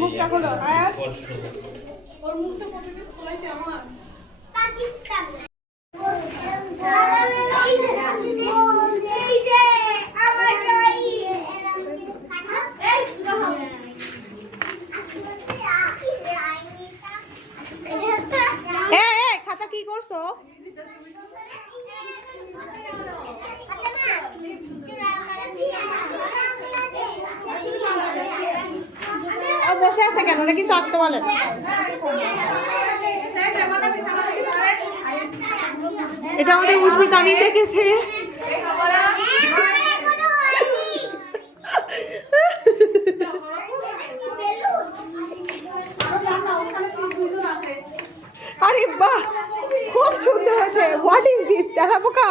মুখটা খোলো আয়াত ওর মুখটা প্রতিদিন খোলাইতে আমার পাকিস্তান খাতা কি করছো? বসে আছে কেন? ওরা কিন্তু আঁকতে বলে। এটা আমাদের উস্মিতা নিচে গেছে। আরে বাহ, খুব সুন্দর হয়েছে। What is this? দেখা পোকা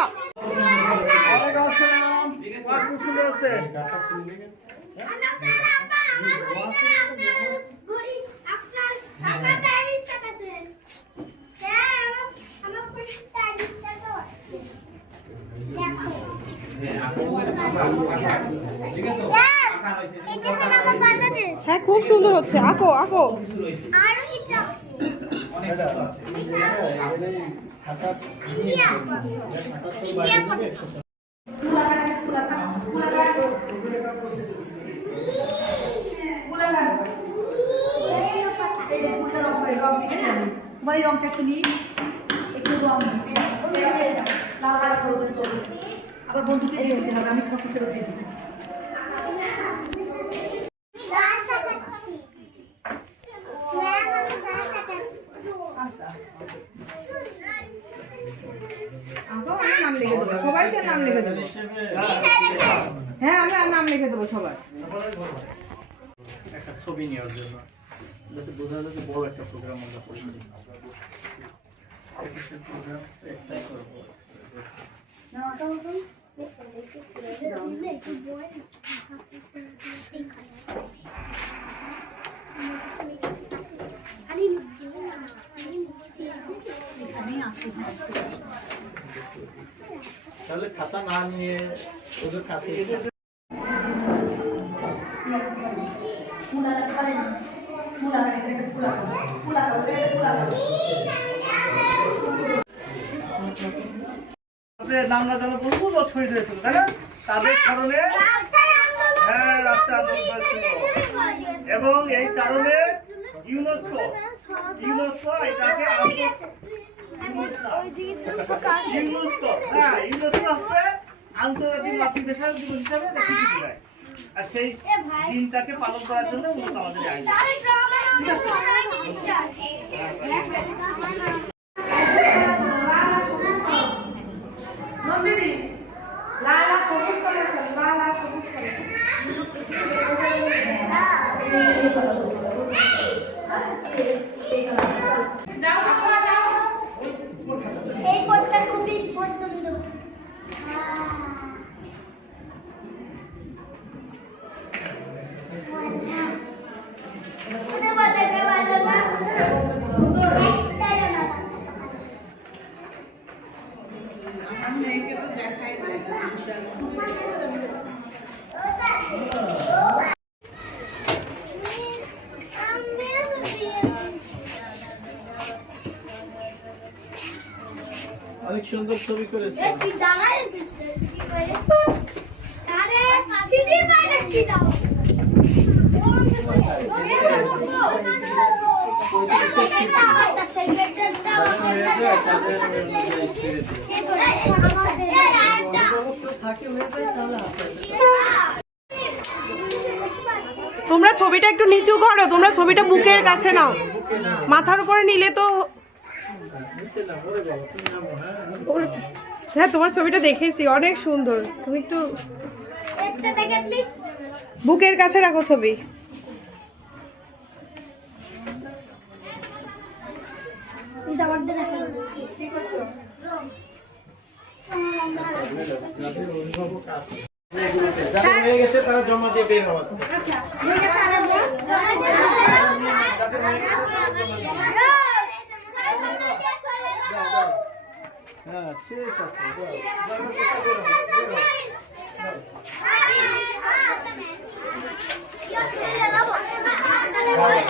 হ্যাঁ, খুব সুন্দর হচ্ছে। আঁকো আঁকো। রংটা একটু নিই, একটু রং আবার বন্ধুকে দিয়ে দিতে হবে। আমি কাউকে ফেরত দিয়ে দিতে নাম লিখে দেবো, সবাইকে নাম লিখে দেবো। হ্যাঁ, আমরা নাম লিখে দেবো সবাই। একটা ছবি নেওয়ার জন্য, যাতে বোঝা যাচ্ছে বড় একটা প্রোগ্রাম আমরা করছি। একটাই করবো। তাহলে খাতা না নিয়ে ওদের কাছে নামটা যেন বহু লোক শহীদ হয়েছিল, তাই না? তাদের কারণে হ্যাঁ রাস্তায় আন্দোলন হয়েছিল এবং এই কারণে ইউনেস্কো এটাকে আন্তর্জাতিক মাতৃভাষা দিবস হিসাবে স্বীকৃতি দেয়। আর সেই দিনটাকে পালন করার জন্য মূলত আমাদের আইন। অনেক সুন্দর ছবি করেছে। তোমরা ছবিটা একটু নিচু করো, তোমরা ছবিটা বুকের কাছে নাও, মাথার উপরে নিলে তো। হ্যাঁ তোমার ছবিটা দেখেছি, অনেক সুন্দর। তুমি একটু বুকের কাছে রাখো ছবি। হয়ে গেছে তারা জমা দিয়ে বের হওয়া। হ্যাঁ ঠিক আছে।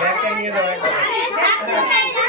ব্যাগটা নিয়ে যাও।